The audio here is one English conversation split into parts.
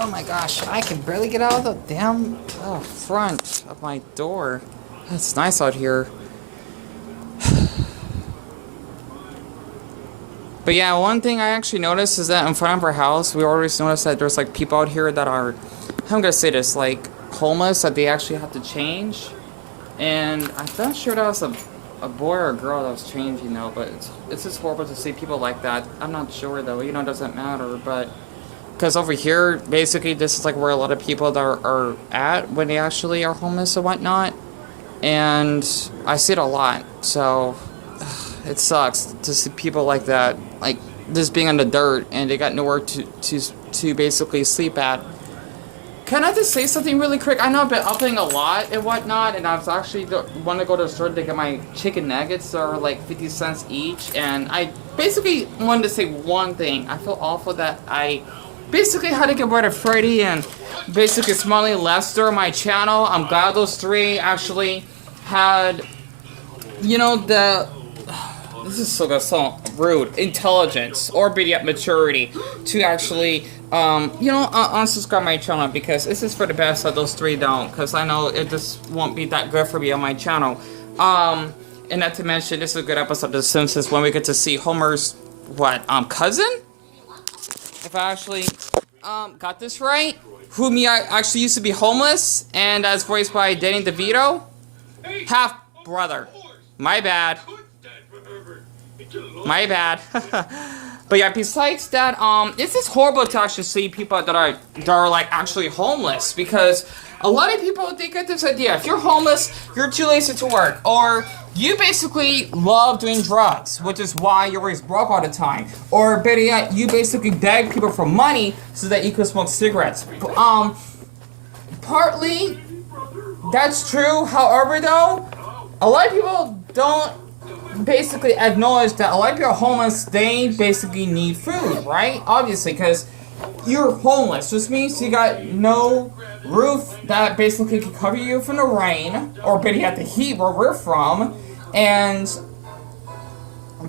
Oh my gosh, I can barely get out of the damn front of my door. It's nice out here. But yeah, one thing I actually noticed is that in front of our house, we always notice that there's like people out here that are, I'm gonna say this, like homeless, that they actually have to change. And I'm not sure that was a boy or a girl that was changing though, but it's just horrible to see people like that. I'm not sure though, it doesn't matter, but because over here, basically, this is like where a lot of people that are at when they actually are homeless and whatnot. And I see it a lot, so it sucks to see people like that, like just being in the dirt and they got nowhere to basically sleep at. Can I just say something really quick? I know I've been upping a lot and whatnot, and I was actually want to go to the store to get my chicken nuggets that are like 50 cents each, and I basically wanted to say one thing. I feel awful that I basically had to get rid of Freddy and basically Smiley Lester on my channel. I'm glad those three actually had, this is so rude, intelligence or be yet maturity to actually unsubscribe my channel, because this is for the best that those three don't, because I know it just won't be that good for me on my channel. And not to mention, this is a good episode of The Simpsons when we get to see Homer's cousin, if I actually got this right, whom he actually used to be homeless, and as voiced by Danny DeVito, half brother. My bad. My bad. But yeah, besides that, it's just horrible to actually see people that are like actually homeless, because a lot of people, they get this idea: if you're homeless, you're too lazy to work, or you basically love doing drugs, which is why you're always broke all the time, or better yet, you basically beg people for money so that you can smoke cigarettes. Partly that's true. However, though, a lot of people don't basically acknowledge that a lot of people are homeless. They basically need food, right? Obviously, because you're homeless, which means you got no roof that basically can cover you from the rain, or better yet, the heat where we're from. And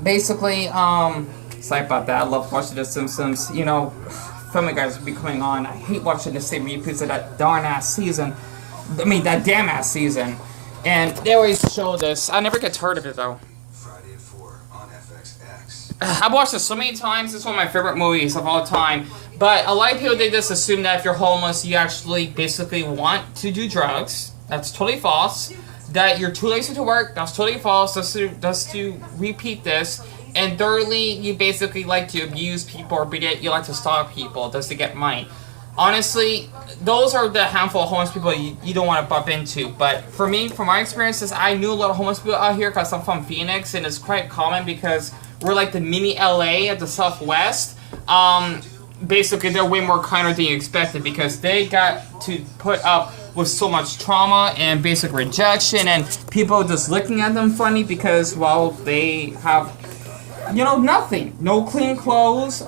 basically, sorry about that. I love watching The Simpsons. Family Guys will be coming on. I hate watching the same repeats of that darn ass season. That damn ass season. And they always show this. I never get tired of it though. Friday at 4 on FXX. I've watched this so many times. It's one of my favorite movies of all time. But a lot of people, they just assume that if you're homeless, you actually basically want to do drugs. That's totally false. That you're too lazy to work. That's totally false. Just to repeat this. And thirdly, you basically like to abuse people, or you like to stalk people just to get money. Honestly, those are the handful of homeless people you don't want to bump into. But for me, from my experiences, I knew a lot of homeless people out here because I'm from Phoenix, and it's quite common because we're like the mini LA at the Southwest. Basically, they're way more kinder than you expected, because they got to put up with so much trauma and basic rejection and people just looking at them funny because, well, they have, nothing. No clean clothes.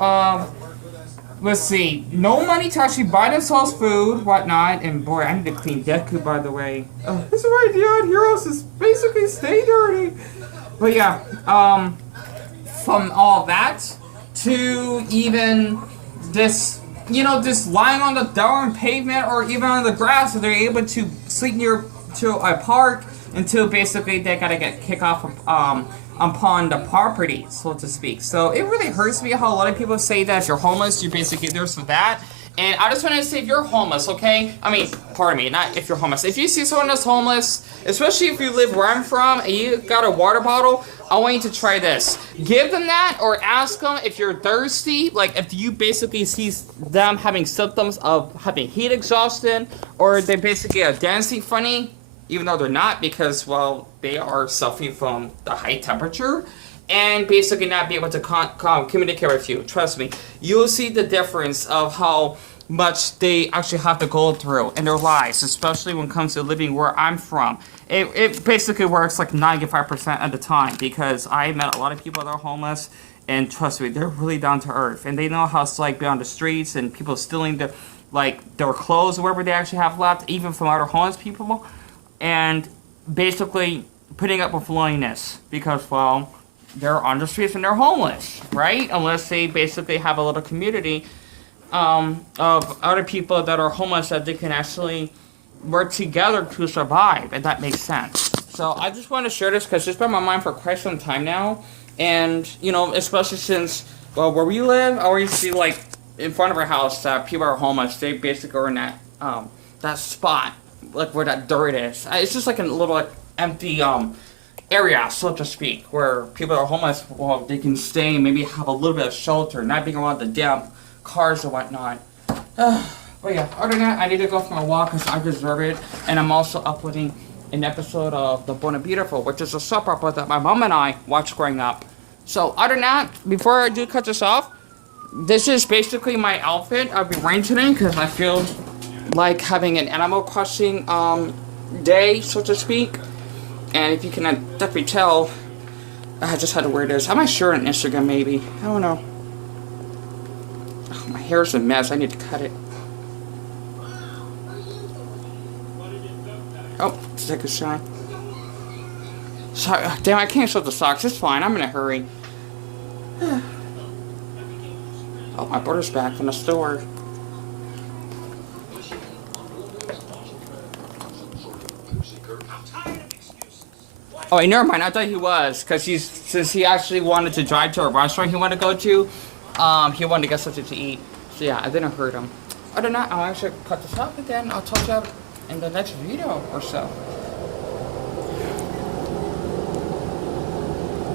Let's see. No money to actually buy themselves food, whatnot. And boy, I need to clean Deku, by the way. This idea on Heroes is basically stay dirty. But yeah, from all that to even this, just lying on the darn pavement or even on the grass, so they're able to sleep near to a park until basically they gotta get kicked off upon the property, so to speak. So it really hurts me how a lot of people say that if you're homeless, you're basically there for that. And I just want to say, if you're homeless, okay? Pardon me, not if you're homeless. If you see someone that's homeless, especially if you live where I'm from and you got a water bottle, I want you to try this. Give them that, or ask them if you're thirsty. Like, if you basically see them having symptoms of having heat exhaustion, or they basically are dancing funny, even though they're not, because, well, they are suffering from the high temperature, and basically not be able to communicate with you. Trust me, you'll see the difference of how much they actually have to go through in their lives, especially when it comes to living where I'm from. It basically works like 95% of the time, because I met a lot of people that are homeless, and trust me, they're really down to earth, and they know how it's like being on the streets and people stealing their clothes or whatever they actually have left, even from other homeless people, and basically putting up with loneliness because, well, they're on the streets and they're homeless, right? Unless they basically have a little community of other people that are homeless that they can actually work together to survive, and that makes sense. So I just want to share this because it's been on my mind for quite some time now, and you know, especially since well, where we live, I always see like in front of our house that people are homeless. They basically are in that spot like where that dirt is. It's just like a little like empty area, so to speak, where people are homeless. Well, they can stay and maybe have a little bit of shelter, not being around the damn cars and whatnot. But yeah, other than that, I need to go for my walk because I deserve it. And I'm also uploading an episode of The Born and Beautiful, which is a soap opera that my mom and I watched growing up. So other than that, before I do cut this off, this is basically my outfit I'll be wearing today because I feel like having an Animal Crossing day, so to speak. And if you can definitely tell, I just had to wear this. I might share it on Instagram maybe. I don't know. Oh, my hair's a mess. I need to cut it. Oh, let's take a shot. Sorry, damn, I can't show the socks. It's fine. I'm in a hurry. Oh, my brother's back from the store. Oh, wait, never mind. I thought he was, because since he actually wanted to drive to a restaurant he wanted to go to, he wanted to get something to eat. So yeah, I didn't hurt him. Other than that, I'll actually cut this off again. I'll talk to you in the next video or so.